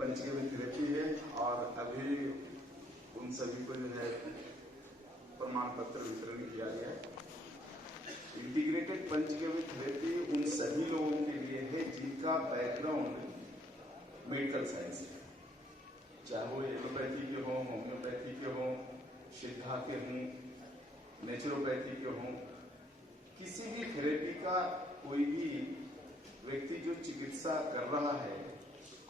पंचगव्य therapy है और अभी उन सभी को जो है प्रमाण पत्र वितरण किया गया है। इंटीग्रेटेड पंचगव्य थेरेपी उन सभी लोगों के लिए है जिनका बैकग्राउंड मेडिकल साइंस है, चाहे वो एलोपैथी के हों, होम्योपैथी के हों, सिद्धा के हों, नेचुरोपैथी के हों, किसी भी थेरेपी का कोई भी व्यक्ति जो चिकित्सा कर रहा है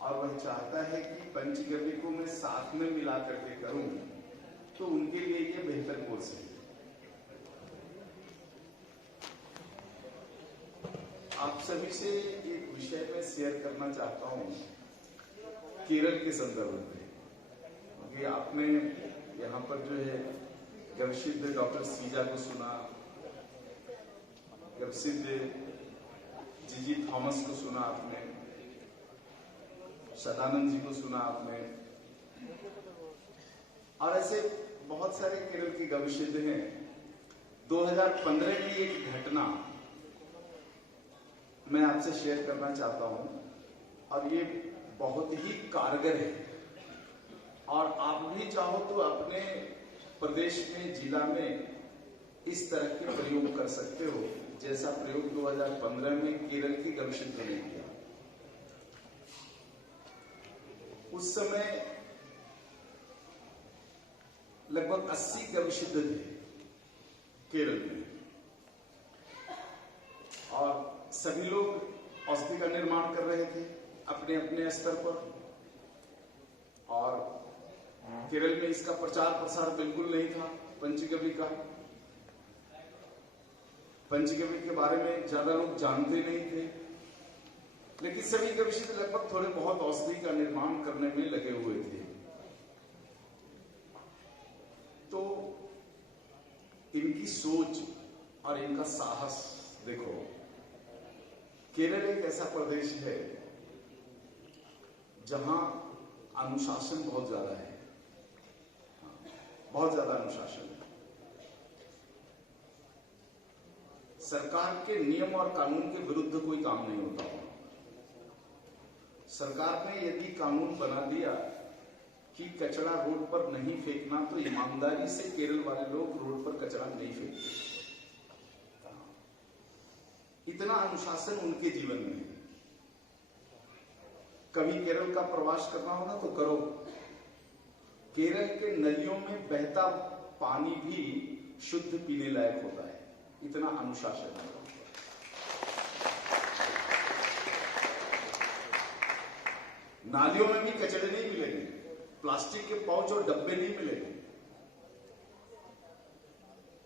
और वह चाहता है कि पंचगव्य को मैं साथ में मिला करके करूं, तो उनके लिए ये बेहतर कोर्स है। आप सभी से एक विषय में शेयर करना चाहता हूं केरल के संदर्भ में, क्योंकि आपने यहाँ पर जो है प्रसिद्ध डॉक्टर सीजा को सुना, प्रसिद्ध जीजी थॉमस को सुना आपने, सदानंद जी को सुना आपने, और ऐसे बहुत सारे केरल के गविष्य हैं। 2015 की एक घटना मैं आपसे शेयर करना चाहता हूं और ये बहुत ही कारगर है, और आप भी चाहो तो अपने प्रदेश में, जिला में इस तरह के प्रयोग कर सकते हो, जैसा प्रयोग 2015 में केरल के गविष्य ने किया। उस समय लगभग 80 गविष्य थे केरल में, और सभी लोग औषधि का निर्माण कर रहे थे अपने अपने स्तर पर, और केरल में इसका प्रचार प्रसार बिल्कुल नहीं था पंचगव्य का। पंचगव्य के बारे में ज्यादा लोग जानते नहीं थे, लेकिन सभी गविष्य लगभग थोड़े बहुत औषधि का निर्माण करने में लगे हुए थे। तो इनकी सोच और इनका साहस देखो। केरल एक ऐसा प्रदेश है जहां अनुशासन बहुत ज्यादा है, बहुत ज्यादा अनुशासन है। सरकार के नियम और कानून के विरुद्ध कोई काम नहीं होता। सरकार ने यदि कानून बना दिया कि कचरा रोड पर नहीं फेंकना, तो ईमानदारी से केरल वाले लोग रोड पर कचरा नहीं फेंकते। इतना अनुशासन उनके जीवन में है। कभी केरल का प्रवास करना हो ना तो करो। केरल के नदियों में बहता पानी भी शुद्ध पीने लायक होता है, इतना अनुशासन है। नालियों में भी कचरे नहीं मिलेंगे, प्लास्टिक के पाउच और डब्बे नहीं मिलेंगे।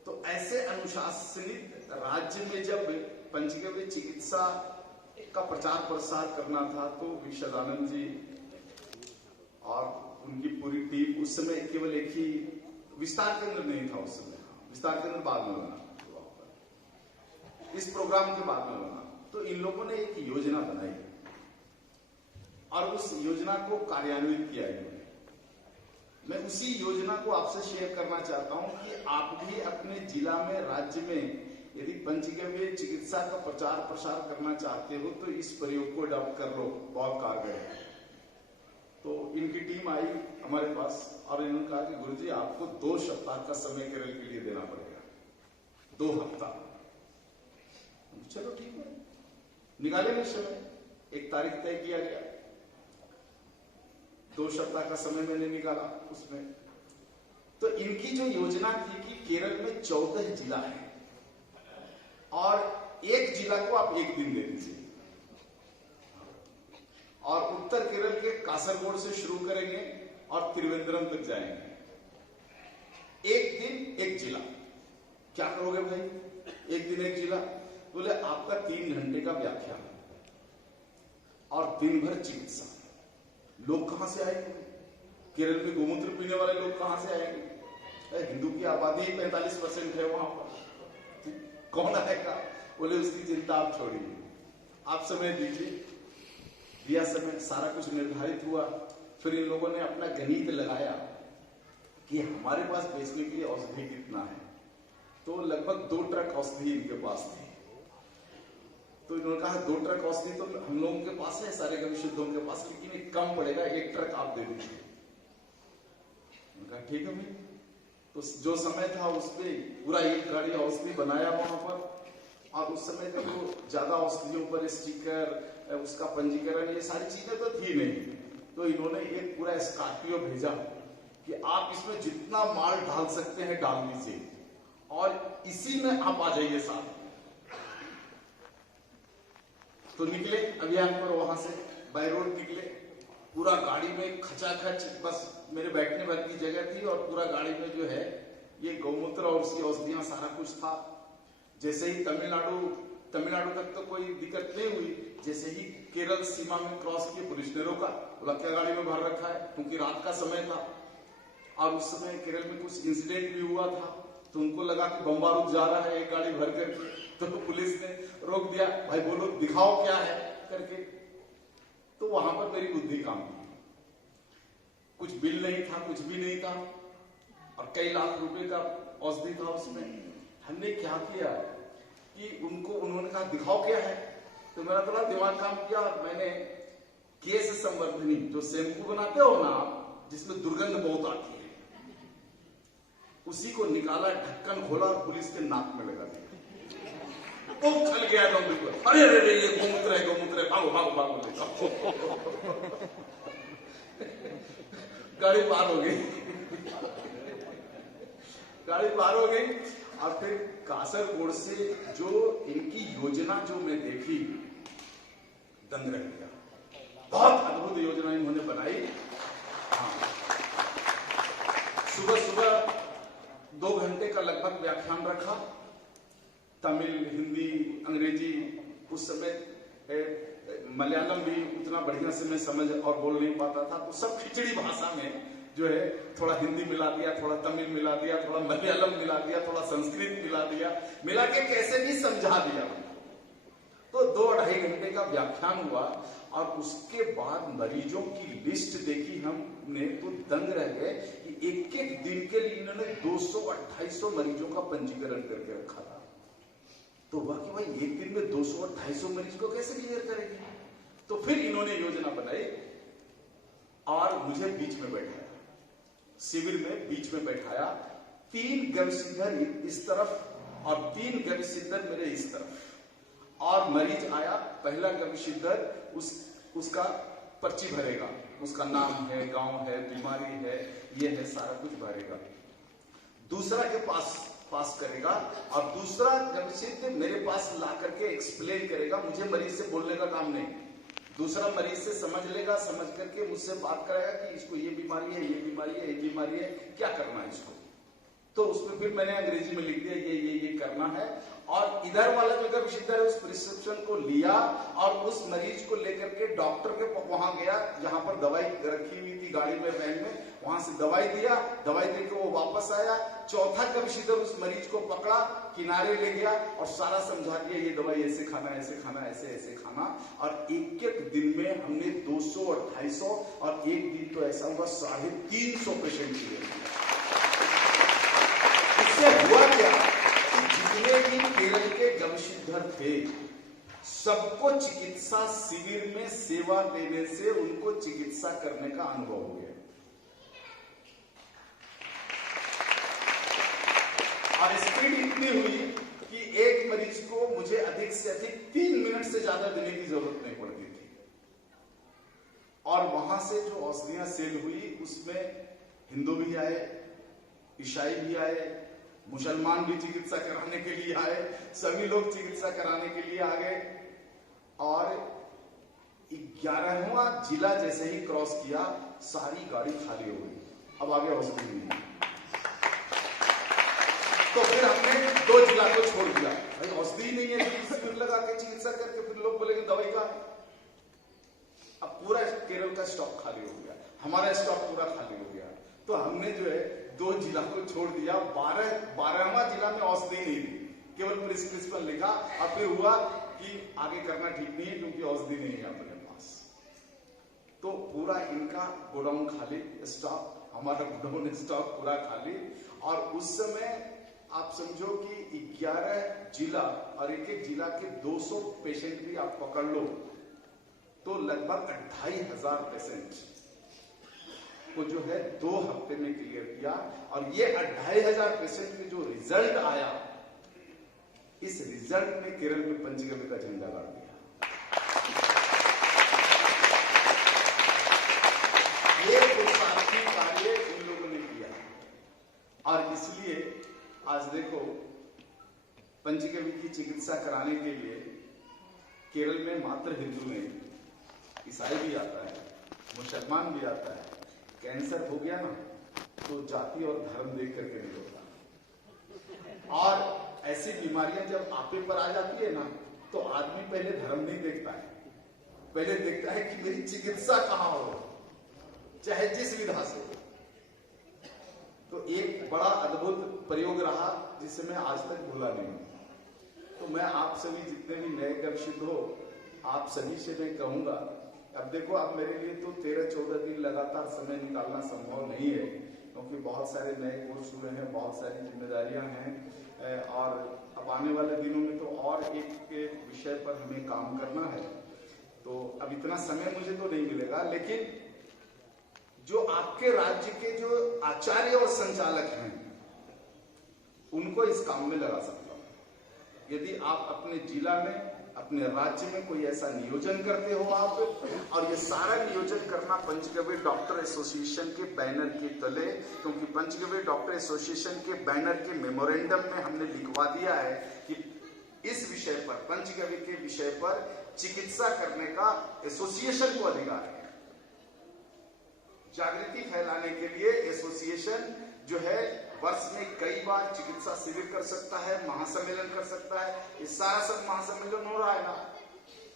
तो ऐसे अनुशासित राज्य में जब पंचगव्य चिकित्सा का प्रचार प्रसार करना था, तो वी सदानंद जी और उनकी पूरी टीम, उस समय केवल एक ही विस्तार केंद्र नहीं था उस समय, विस्तार केंद्र बाद में बना, इस प्रोग्राम के बाद में बना। तो इन लोगों ने एक योजना बनाई और उस योजना को कार्यान्वित किया इन्होंने। मैं उसी योजना को आपसे शेयर करना चाहता हूं कि आप भी अपने जिला में, राज्य में यदि पंचगव्य चिकित्सा का प्रचार प्रसार करना चाहते हो तो इस प्रयोग को अडॉप्ट कर लो, बहुत कारगर है। तो इनकी टीम आई हमारे पास और इन्होंने कहा कि गुरुजी आपको 2 सप्ताह का समय केरल के लिए देना पड़ेगा, 2 हफ्ता। चलो ठीक है, निकाले नहीं समय, एक तारीख तय किया गया, 2 सप्ताह का समय मैंने निकाला उसमें। तो इनकी जो योजना थी कि केरल में 14 जिला है और एक जिला को आप 1 दिन दे दीजिए, और उत्तर केरल के कासरगोड से शुरू करेंगे और त्रिवेंद्रम तक जाएंगे। 1 दिन 1 जिला। क्या करोगे भाई, 1 दिन 1 जिला? बोले आपका 3 घंटे का व्याख्यान और दिन भर चिकित्सा। लोग कहां से आएंगे? केरल में गोमूत्र पीने वाले लोग कहां से आएंगे? हिंदू की आबादी 45% है वहां पर, कौन आएगा? बोले उसकी चिंता आप छोड़िए, आप समय दीजिए। दिया समय, सारा कुछ निर्धारित हुआ। फिर इन लोगों ने अपना गणित लगाया कि हमारे पास बेचने के लिए औषधि कितना है। तो लगभग 2 ट्रक औषधि इनके पास थी। तो इन्होंने कहा 2 ट्रक औषधि तो हम लोगों के पास है, सारे विशुद्धों के पास, लेकिन एक कम पड़ेगा, 1 ट्रक आप दे दीजिए। उनका ठीक है भाई। तो जो समय था उसमें पूरा 1 गाड़ी औषधि बनाया वहां पर, और उस समय देखो ज्यादा औषधियों पर स्टिकर, उसका पंजीकरण, ये सारी चीजें तो थी नहीं। तो इन्होंने एक पूरा स्कॉर्पियो भेजा कि आप इसमें जितना माल डाल सकते हैं डाल दीजिए, और इसी में आप आ जाइए साथ। तो निकले अभियान पर, वहां से बाय रोड निकले, पूरा गाड़ी में खचाखच, बस मेरे बैठने भर की जगह थी, और पूरा गाड़ी में जो है ये गौमूत्र और उसकी औषधियां सारा कुछ था। जैसे ही तमिलनाडु तक तो कोई दिक्कत नहीं हुई, जैसे ही केरल सीमा में क्रॉस किए, पुलिस ने रोका, बोला क्या गाड़ी में भर रखा है, क्योंकि रात का समय था, और उस समय केरल में कुछ इंसिडेंट भी हुआ था, तो उनको लगा कि बम बारूद जा रहा है एक गाड़ी भर करके, तो पुलिस ने रोक दिया, भाई बोलो दिखाओ क्या है करके। तो वहां पर मेरी बुद्धि काम की, कुछ बिल नहीं था, कुछ भी नहीं था, और कई लाख रुपए का औषधि था उसमें। हमने क्या किया कि उन्होंने कहा दिखाओ क्या है, तो मेरा थोड़ा दिमाग काम किया, और मैंने केश संवर्धनी, जो शैम्पू बनाते हो ना आप, जिसमें दुर्गंध बहुत आती है, उसी को निकाला, ढक्कन खोला और पुलिस के नाक में लगा दिया। वो चल गया एकदम बिल्कुल, अरे अरे ये गोमूत्र है, भागो भागो भागो। गाड़ी पार हो गई, और फिर कासरगोड से जो इनकी योजना जो मैं देखी, दंग रह गया। बहुत अद्भुत योजना इन्होंने बनाई। हाँ, सुबह 2 घंटे का लगभग व्याख्यान रखा, तमिल, हिंदी, अंग्रेजी, उस समय मलयालम भी उतना बढ़िया से मैं समझ और बोल नहीं पाता था, तो सब खिचड़ी भाषा में जो है, थोड़ा हिंदी मिला दिया, थोड़ा तमिल मिला दिया, थोड़ा मलयालम मिला दिया, थोड़ा संस्कृत मिला के कैसे भी समझा दिया। तो 2-2.5 घंटे का व्याख्यान हुआ, और उसके बाद मरीजों की लिस्ट देखी हमने, तो दंग रह गए कि एक दिन के लिए इन्होंने 200-250 मरीजों का पंजीकरण करके रखा था। तो हुआ कि भाई एक दिन में 200-250 मरीज को कैसे क्लियर करेंगे। तो फिर इन्होंने योजना बनाई, और मुझे बीच में बैठाया, शिविर में बीच में बैठाया, 3 गविसिद्धर इस तरफ और 3 गविसिद्धर मेरे इस तरफ, और मरीज आया, पहला गविसिद्धर उसका पर्ची भरेगा, उसका नाम है, गांव है, बीमारी है, ये है, सारा कुछ भरेगा। दूसरा के पास करेगा, और दूसरा गविसिद्ध मेरे पास ला करके एक्सप्लेन करेगा, मुझे मरीज से बोलने का काम नहीं, दूसरा मरीज से समझ लेगा, समझ करके मुझसे बात कराएगा कि इसको ये बीमारी है, ये बीमारी है, ये बीमारी है, क्या करना है इसको। तो उसमें फिर मैंने अंग्रेजी में लिख दिया ये करना है, और इधर वाला जो गविसिद्धर है उस प्रिस्क्रिप्शन को लिया, और उस मरीज को लेकर के डॉक्टर के वहां गया, जहां पर दवाई रखी हुई थी गाड़ी में, वैन में, वहां से दवाई दिया, दवाई देकर वो वापस आया। चौथा गविसिद्धर उस मरीज को पकड़ा, किनारे ले गया, और सारा समझा दिया, ये दवाई ऐसे खाना, ऐसे खाना, ऐसे खाना। और एक दिन में हमने 200 और 250, और एक दिन तो ऐसा हुआ 350 पेशेंट लिए। इससे हुआ क्या कि जितने भी केरल के गविसिद्धर थे, सबको चिकित्सा शिविर में सेवा देने से उनको चिकित्सा करने का अनुभव हो गया। और स्पीड इतनी हुई कि एक मरीज को मुझे अधिक से अधिक 3 मिनट से ज्यादा देने की जरूरत नहीं पड़ती थी। और वहां से जो औषधियां सेल हुई, उसमें हिंदू भी आए, ईसाई भी आए, मुसलमान भी चिकित्सा कराने के लिए आए, सभी लोग चिकित्सा कराने के लिए आ गए। और 11वां जिला जैसे ही क्रॉस किया, सारी गाड़ी खाली हो गई, अब आगे औषधि नहीं। तो फिर हमने 2 जिला को छोड़ दिया, भाई औषधि नहीं है, शिविर लगा के चिकित्सा करके फिर लोग बोलेंगे दवाई का है। अब पूरा केरल का स्टॉक खाली हो गया, हमारा स्टॉक पूरा खाली हो गया। तो हमने जो है 2 जिला को छोड़ दिया, 12वां जिला में औषधि नहीं थी, केवल प्रिस्क्रिप्शन लिखा। और फिर हुआ कि आगे करना ठीक नहीं है, क्योंकि औषधि नहीं है अपने पास। तो पूरा इनका गोडाउन खाली, स्टॉक, हमारा गोडाउन स्टॉक पूरा खाली। और उस समय आप समझो कि 11 जिला और एक एक जिला के 200 पेशेंट भी आप पकड़ लो तो लगभग 2500 पेशेंट को जो है 2 हफ्ते में क्लियर किया। और ये 2500 पेशेंट के जो रिजल्ट आया, इस रिजल्ट ने केरल में पंचगव्य का झंडा गाड़ दिया। ये पुरुषार्थी कार्य इन लोगों ने किया और इसलिए आज देखो पंचगव्य की चिकित्सा कराने के लिए केरल में मात्र हिंदू नहीं, ईसाई भी आता है, मुसलमान भी आता है। कैंसर हो गया ना तो जाति और धर्म देख करके नहीं होता। और ऐसी बीमारियां जब आपे पर आ जाती है ना तो आदमी पहले धर्म नहीं देखता है, पहले देखता है कि मेरी चिकित्सा कहां हो, चाहे जिस विधा से। तो एक बड़ा अद्भुत प्रयोग रहा जिसे मैं आज तक भूला नहीं। तो मैं आप सभी जितने भी नए गर्भित हो, आप सभी से मैं कहूंगा, अब देखो अब मेरे लिए तो 13-14 दिन लगातार समय निकालना संभव नहीं है क्योंकि बहुत सारे नए कोर्स हुए हैं, बहुत सारी जिम्मेदारियां हैं और अब आने वाले दिनों में तो और एक विषय पर हमें काम करना है। तो अब इतना समय मुझे तो नहीं मिलेगा, लेकिन जो आपके राज्य के जो आचार्य और संचालक हैं उनको इस काम में लगा सकता हूं। यदि आप अपने जिला में, अपने राज्य में कोई ऐसा नियोजन करते हो आप, और ये सारा नियोजन करना पंचगव्य डॉक्टर एसोसिएशन के बैनर के तले, क्योंकि पंचगव्य डॉक्टर एसोसिएशन के बैनर के मेमोरेंडम में हमने लिखवा दिया है कि इस विषय पर, पंचगव्य के विषय पर चिकित्सा करने का एसोसिएशन को अधिकार है। जागृति फैलाने के लिए एसोसिएशन जो है वर्ष में कई बार चिकित्सा शिविर कर सकता है, महासम्मेलन कर सकता है। ये सारा सब महासम्मेलन हो रहा है ना,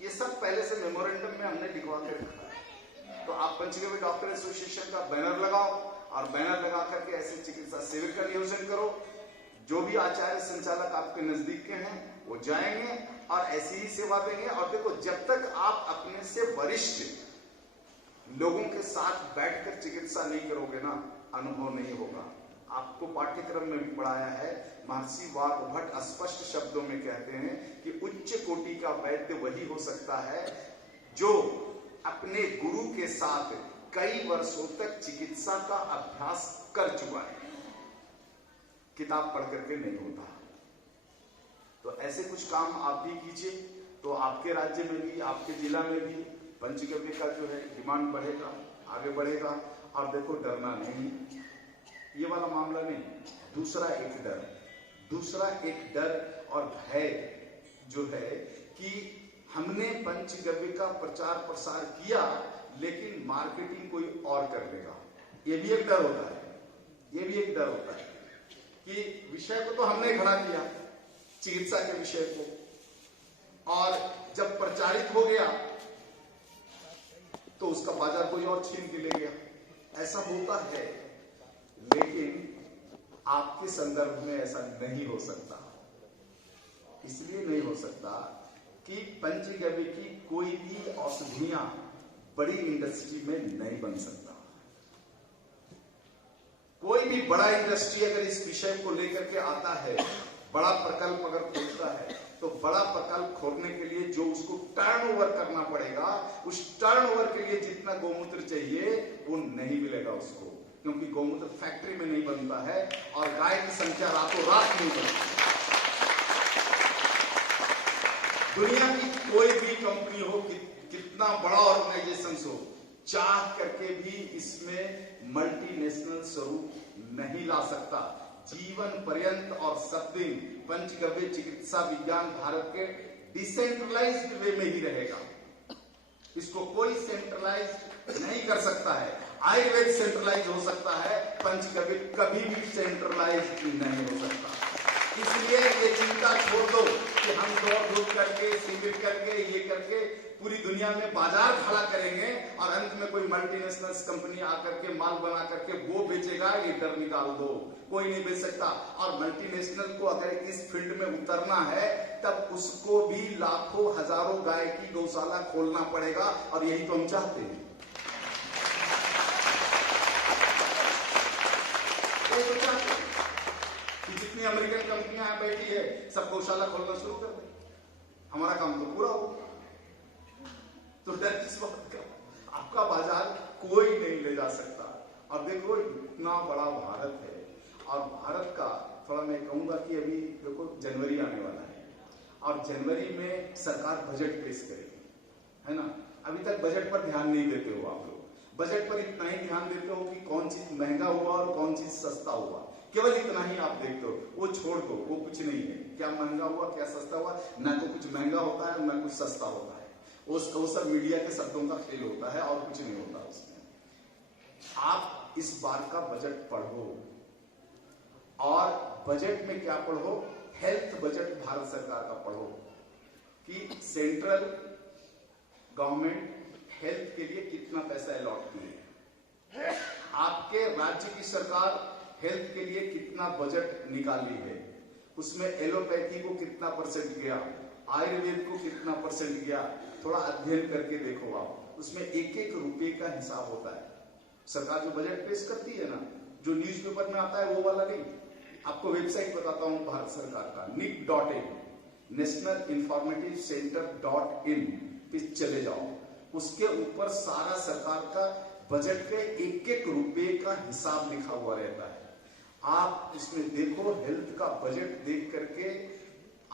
ये सब पहले से मेमोरेंडम में हमने लिखवा के रखा है। तो आप पंचगव्य डॉक्टर एसोसिएशन का बैनर लगाओ और बैनर लगा करके ऐसे चिकित्सा शिविर का नियोजन करो। जो भी आचार्य संचालक आपके नजदीक के हैं वो जाएंगे और ऐसी ही सेवा देंगे। और देखो, जब तक आप अपने से वरिष्ठ लोगों के साथ बैठकर चिकित्सा नहीं करोगे ना, अनुभव नहीं होगा। आपको पाठ्यक्रम में भी पढ़ाया है, महर्षि वाग्भट स्पष्ट शब्दों में कहते हैं कि उच्च कोटि का वैद्य वही हो सकता है जो अपने गुरु के साथ कई वर्षों तक चिकित्सा का अभ्यास कर चुका है। किताब पढ़ करके नहीं होता। तो ऐसे कुछ काम आप भी कीजिए, तो आपके राज्य में भी, आपके जिला में भी पंचगव्य का जो है डिमांड बढ़ेगा, आगे बढ़ेगा। और देखो, डरना नहीं, ये वाला मामला नहीं। दूसरा एक डर और भय जो है कि हमने पंचगव्य का प्रचार प्रसार किया लेकिन मार्केटिंग कोई और कर लेगा, ये भी एक डर होता है। ये भी एक डर होता है कि विषय को तो हमने खड़ा किया, चिकित्सा के विषय को, और जब प्रचारित हो गया तो उसका बाजार कोई और छीन के ले गया। ऐसा होता है, लेकिन आपके संदर्भ में ऐसा नहीं हो सकता। इसलिए नहीं हो सकता कि पंचगव्य की कोई भी औषधियां बड़ी इंडस्ट्री में नहीं बन सकता। कोई भी बड़ा इंडस्ट्री अगर इस विषय को लेकर के आता है, बड़ा प्रकल्प अगर खोलता है, तो बड़ा प्रकल्प खोलने के लिए जो उसको टर्नओवर करना पड़ेगा, उस टर्नओवर के लिए जितना गोमूत्र चाहिए वो नहीं मिलेगा उसको, क्योंकि गोमूत्र फैक्ट्री में नहीं बनता है और गाय की संख्या रातों रात नहीं बनती। दुनिया की कोई भी कंपनी हो, कितना बड़ा ऑर्गेनाइजेशन हो, चाह करके भी इसमें मल्टीनेशनल स्वरूप नहीं ला सकता। जीवन पर्यंत और सब दिन पंचगव्य चिकित्सा विज्ञान भारत के डिसेंट्रलाइज्ड वे में ही रहेगा। इसको कोई सेंट्रलाइज नहीं कर सकता है। आयुर्वेद सेंट्रलाइज हो सकता है, पंचगव्य कभी भी सेंट्रलाइज नहीं हो सकता। इसलिए ये चिंता छोड़ दो कि हम दौड़ धूप करके, शिविर करके, ये करके पूरी दुनिया में बाजार खड़ा करेंगे और अंत में कोई मल्टीनेशनल कंपनी आकर के माल बना करके वो बेचेगा, ये डर निकाल दो। कोई नहीं बेच सकता। और मल्टीनेशनल को अगर इस फील्ड में उतरना है तब उसको भी लाखों हजारों गाय की गौशाला खोलना पड़ेगा, और यही तो हम चाहते हैं। तो चाहते हैं कि जितनी अमेरिकन कंपनियां बैठी है, सब गौशाला खोलना शुरू कर दे, हमारा काम तो पूरा हो। तो डर किस बात का? आपका बाजार कोई नहीं ले जा सकता। और देखो इतना बड़ा भारत है, और भारत का थोड़ा मैं कहूंगा कि अभी देखो जनवरी आने वाला है, और जनवरी में सरकार बजट पेश करेगी, है ना। अभी तक बजट पर ध्यान नहीं देते हो आप लोग। बजट पर इतना ही ध्यान देते हो कि कौन चीज महंगा हुआ और कौन चीज सस्ता हुआ, केवल इतना ही आप देखते हो। वो छोड़ दो, वो कुछ नहीं है, क्या महंगा हुआ क्या सस्ता हुआ, ना तो कुछ महंगा होता है ना कुछ सस्ता होता है। वो सब मीडिया के शब्दों का खेल होता है और कुछ नहीं होता उसमें। आप इस बार का बजट पढ़ो, और बजट में क्या पढ़ो, हेल्थ बजट भारत सरकार का पढ़ो कि सेंट्रल गवर्नमेंट हेल्थ के लिए कितना पैसा अलॉट किए है, आपके राज्य की सरकार हेल्थ के लिए कितना बजट निकाली है, उसमें एलोपैथी को कितना परसेंट गया, आयुर्वेद को कितना परसेंट गया, थोड़ा अध्ययन करके देखो आप। उसमें एक एक रुपए का हिसाब होता है। सरकार जो बजट पेश करती है ना, जो न्यूज़पेपर में आता है वो वाला नहीं। आपको वेबसाइट बताता हूं भारत सरकार का, nic.in, national informative centre .in पे चले जाओ। उसके ऊपर सारा सरकार का बजट के एक एक रुपए का हिसाब लिखा हुआ रहता है। आप इसमें देखो, हेल्थ का बजट देख करके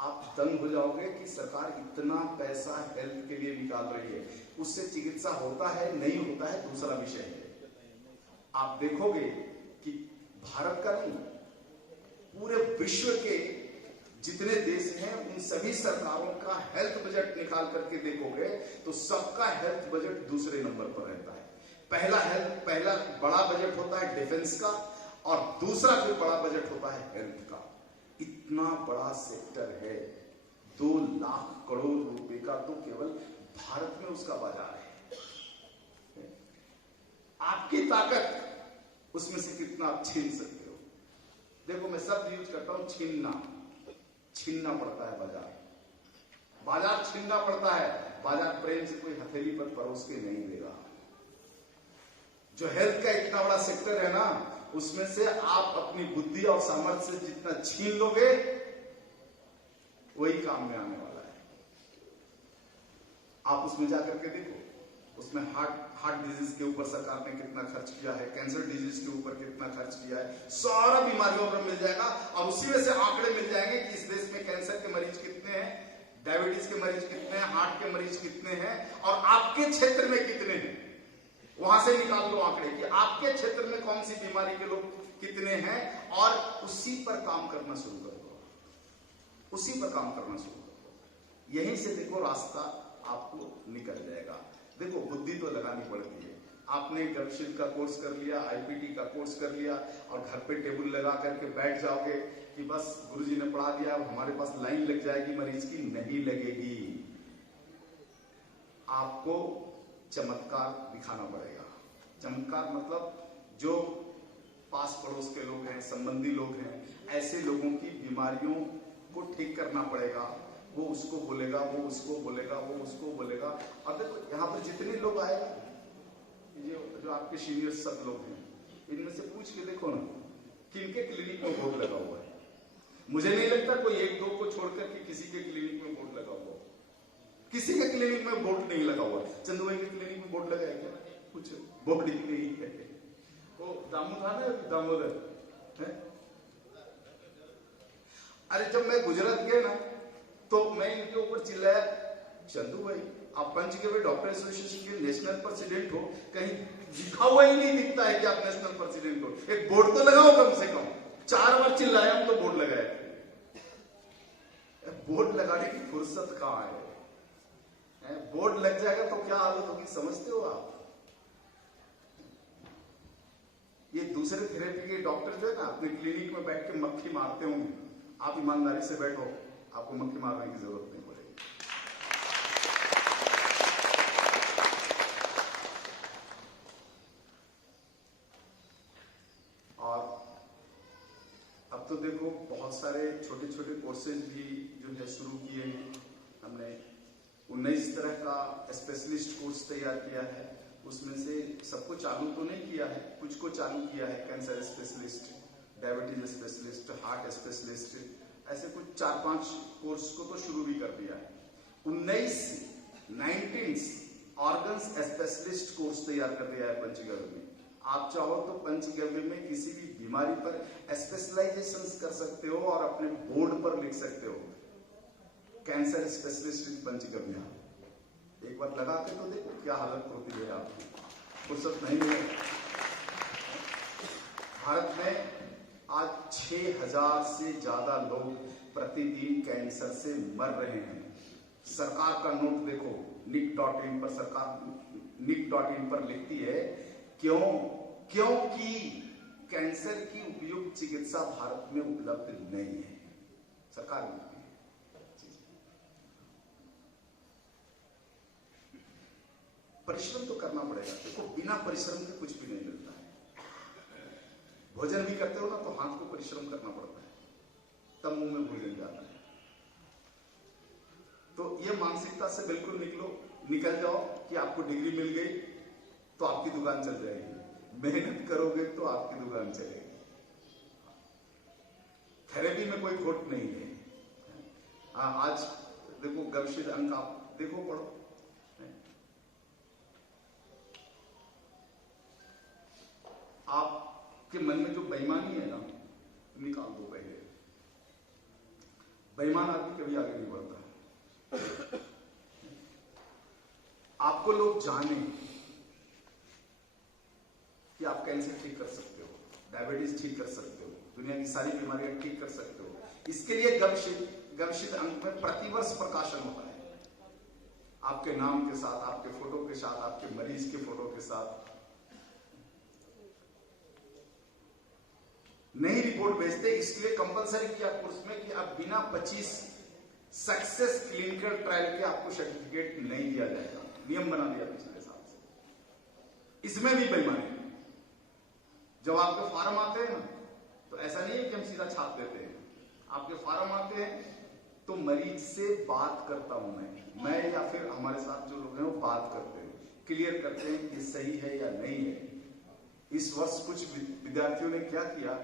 आप दंग हो जाओगे कि सरकार इतना पैसा हेल्थ के लिए निकाल रही है। उससे चिकित्सा होता है नहीं होता है दूसरा विषय है। आप देखोगे कि भारत का नहीं, पूरे विश्व के जितने देश हैं उन सभी सरकारों का हेल्थ बजट निकाल करके देखोगे तो सबका हेल्थ बजट दूसरे नंबर पर रहता है। पहला बड़ा बजट होता है डिफेंस का, और दूसरा फिर बड़ा बजट होता है हेल्थ का। इतना बड़ा सेक्टर है, 2 लाख करोड़ रुपए का तो केवल भारत में उसका बाजार है। आपकी ताकत उसमें से कितना आप छीन सकते हो। देखो मैं शब्द यूज करता हूं, छीनना पड़ता है बाजार छीनना पड़ता है। बाजार प्रेम से कोई हथेली पर परोस के नहीं देगा। जो हेल्थ का इतना बड़ा सेक्टर है ना, उसमें से आप अपनी बुद्धि और सामर्थ्य से जितना छीन लोगे वही काम में आने वाला है। आप उसमें जाकर के देखो, उसमें हार्ट डिजीज के ऊपर सरकार ने कितना खर्च किया है, कैंसर डिजीज के ऊपर कितना खर्च किया है, सारा बीमारियों पर मिल जाएगा। और उसी में से आंकड़े मिल जाएंगे कि इस देश में कैंसर के मरीज कितने हैं, डायबिटीज के मरीज कितने हैं, हार्ट के मरीज कितने हैं, और आपके क्षेत्र में कितने हैं। वहां से निकाल दो आंकड़े कि आपके क्षेत्र में कौन सी बीमारी के लोग कितने हैं, और उसी पर काम करना शुरू कर दो, उसी पर काम करना शुरू कर दो। यहीं से देखो रास्ता आपको निकल जाएगा। देखो बुद्धि तो लगानी पड़ती है। आपने गपशिल का कोर्स कर लिया, आईपीटी का कोर्स कर लिया, और घर पे टेबल लगा करके बैठ जाओगे कि बस गुरुजी ने पढ़ा दिया, अब हमारे पास लाइन लग जाएगी मरीज की, नहीं लगेगी। आपको चमत्कार दिखाना पड़ेगा। चमत्कार मतलब जो पास पड़ोस के लोग हैं, संबंधी लोग हैं, ऐसे लोगों की बीमारियों को ठीक करना पड़ेगा। वो उसको बोलेगा, वो उसको बोलेगा, वो उसको बोलेगा। और देखो यहाँ पर जितने लोग आएगा, जो आपके सीनियर सब लोग हैं, इनमें से पूछ के देखो ना किनके क्लिनिक में बोर्ड लगा हुआ है। मुझे नहीं लगता कोई 1-2 को छोड़कर के किसी के क्लिनिक में बोर्ड लगा हुआ। किसी के क्लिनिक में बोर्ड नहीं लगा हुआ। चंदू भाई के क्लिनिक में बोर्ड लगा है क्या? कुछ बोर्ड ही नहीं है। वो दामू था ना, दामोदर है? अरे जब मैं गुजरात गया ना तो मैं इनके ऊपर चिल्लाया, चंदू भाई आप पंचगव्य डॉक्टर एसोसिएशन के नेशनल प्रेसिडेंट हो, कहीं लिखा हुआ ही नहीं दिखता है कि आप नेशनल प्रेसिडेंट हो। एक बोर्ड तो लगाओ कम से कम। 4 बार चिल्लाया हम तो बोर्ड लगाया। बोर्ड लगाने की फुर्सत कहां है? बोर्ड लग जाएगा तो क्या हालत होगी समझते हो आप? ये दूसरे थेरेपी के डॉक्टर जो है ना, अपने क्लिनिक में बैठ के मक्खी मारते होंगे। आप ईमानदारी से बैठो, आपको मक्खी मारने की जरूरत नहीं पड़ेगी। और अब तो देखो बहुत सारे छोटे छोटे कोर्सेज भी जो है शुरू किए हैं। हमने 19 तरह का स्पेशलिस्ट कोर्स तैयार किया है। उसमें से सबको चालू तो नहीं किया है, कुछ को चालू किया है। Cancer specialist, diabetes specialist, heart specialist, ऐसे कुछ 4-5 कोर्स को तो शुरू भी कर दिया है। 19 ऑर्गन्स स्पेशलिस्ट कोर्स तैयार कर दिया है पंचगव्य में। आप चाहो तो पंचगव्य में किसी भी बीमारी पर स्पेशलाइजेशन कर सकते हो और अपने बोर्ड पर लिख सकते हो कैंसर स्पेशलिस्ट इन पंचगव्य। एक बार लगा के तो देखो क्या हालत होती है आपकी, फुर्सत नहीं है। भारत में आज 6000 से ज्यादा लोग प्रतिदिन कैंसर से मर रहे हैं। सरकार का नोट देखो, nick.in पर, सरकार nick.in पर लिखती है क्योंकि कैंसर की उपयुक्त चिकित्सा भारत में उपलब्ध नहीं है, सरकार लिखती है। परिश्रम तो करना पड़ेगा, देखो बिना परिश्रम के कुछ भी नहीं मिलता है। भोजन भी करते हो ना तो हाथ को परिश्रम करना पड़ता है, तब मुंह में भोजन जाता है। तो ये मानसिकता से बिल्कुल निकल जाओ कि आपको डिग्री मिल गई तो आपकी दुकान चल जाएगी, मेहनत करोगे तो आपकी दुकान चलेगी। थेरेपी में कोई खोट नहीं है। आज देखो गवशिद अंक आप देखो, पढ़ो, आपके मन में जो बेईमानी है ना निकाल दो पहले। बेईमान आदमी कभी आगे नहीं बढ़ता। आपको लोग जाने कि आप कैंसर ठीक कर सकते हो, डायबिटीज ठीक कर सकते हो, दुनिया की सारी बीमारियां ठीक कर सकते हो, इसके लिए गवशिद अंक में प्रतिवर्ष प्रकाशन होता है। आपके नाम के साथ, आपके फोटो के साथ, आपके मरीज के फोटो के साथ। नई रिपोर्ट भेजते, इसलिए कंपलसरी किया कोर्स में कि आप बिना 25 सक्सेस क्लिनिकल ट्रायल के आपको सर्टिफिकेट नहीं दिया जाएगा। नियम बना दिया पिछले साल से। इसमें भी बेईमानी। जब आपके फार्म आते हैं ना तो ऐसा नहीं है कि हम सीधा छाप देते हैं। आपके फार्म आते हैं तो मरीज से बात करता हूं मैं या फिर हमारे साथ जो लोग हैं वो बात करते हैं, क्लियर करते हैं कि सही है या नहीं है। इस वर्ष कुछ विद्यार्थियों ने क्या किया,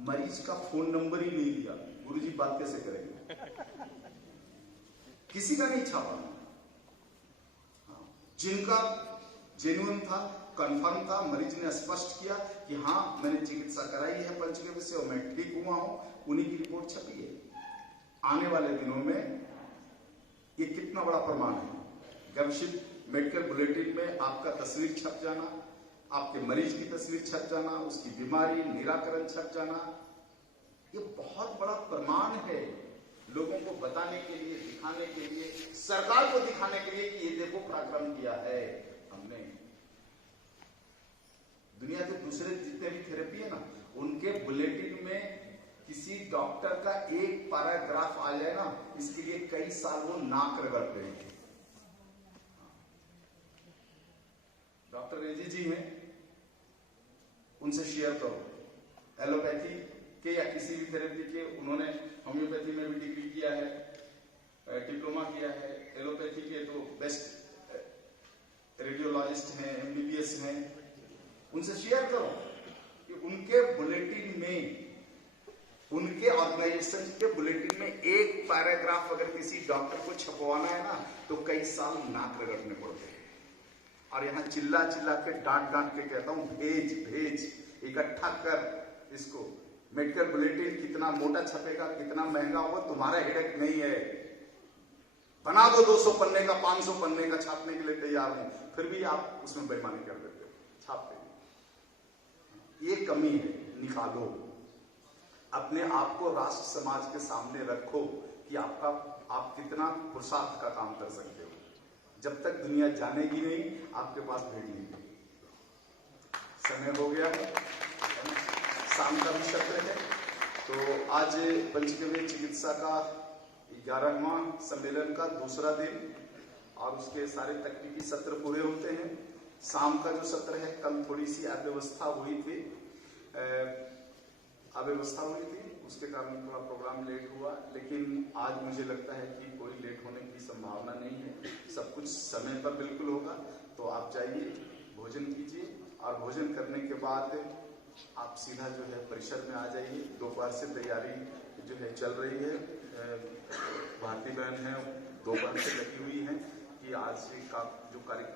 मरीज का फोन नंबर ही नहीं दिया। गुरुजी बात कैसे करेंगे? किसी का नहीं छापा। जिनका जेन्युइन था, कंफर्म था, मरीज ने स्पष्ट किया कि हाँ मैंने चिकित्सा कराई है पंचगव्य से और मैं ठीक हुआ हूं, उन्हीं की रिपोर्ट छपी है। आने वाले दिनों में ये कितना बड़ा प्रमाण है। गवशिद मेडिकल बुलेटिन में आपका तस्वीर छप जाना, आपके मरीज की तस्वीर छप जाना, उसकी बीमारी निराकरण छप जाना, ये बहुत बड़ा प्रमाण है लोगों को बताने के लिए, दिखाने के लिए, सरकार को दिखाने के लिए कि ये देखो पराक्रम किया है हमने। दुनिया के दूसरे जितने भी थेरेपी है ना, उनके बुलेटिन में किसी डॉक्टर का एक पैराग्राफ आ जाए ना, इसके लिए कई साल वो नाक रगड़ते हैं। डॉक्टर रेजी जी हैं, उनसे शेयर करो। एलोपैथी के या किसी भी थेरेपी के, उन्होंने होम्योपैथी में भी डिग्री किया है, डिप्लोमा किया है। एलोपैथी के तो बेस्ट रेडियोलॉजिस्ट हैं, एमबीबीएस हैं। उनसे शेयर करो कि उनके बुलेटिन में, उनके ऑर्गेनाइजेशन के बुलेटिन में एक पैराग्राफ अगर किसी डॉक्टर को छपवाना है ना तो कई साल नाक रगड़ने पड़ते हैं। और यहां चिल्ला चिल्ला के डांट के कहता हूं, भेज इकट्ठा कर इसको। मेडिकल बुलेटिन कितना मोटा छपेगा, कितना महंगा होगा, तुम्हारा हेडेक नहीं है। बना दो 200 पन्ने का, 500 पन्ने का, छापने के लिए तैयार हूं, फिर भी आप उसमें बेईमानी कर देते हो, छापते हैं। ये कमी है, निकालो। अपने आप को राष्ट्र समाज के सामने रखो कि आप कितना पुरुषार्थ का काम कर सकते हो। जब तक दुनिया जानेगी नहीं, आपके पास भेड़ नहीं। समय हो गया है, शाम का भी सत्र है। तो आज पंचगव्य चिकित्सा का 11वां सम्मेलन का दूसरा दिन और उसके सारे तकनीकी सत्र पूरे होते हैं। शाम का जो सत्र है, कल थोड़ी सी अव्यवस्था हुई थी, उसके कारण थोड़ा प्रोग्राम लेट हुआ, लेकिन आज मुझे लगता है कि कोई लेट होने की संभावना नहीं है। सब कुछ समय पर बिल्कुल होगा। तो आप जाइए, भोजन कीजिए और भोजन करने के बाद आप सीधा जो है परिसर में आ जाइए। दोपहर से तैयारी जो है चल रही है। भारती बहन है दोपहर से लगी हुई है कि आज का जो कार्यक्रम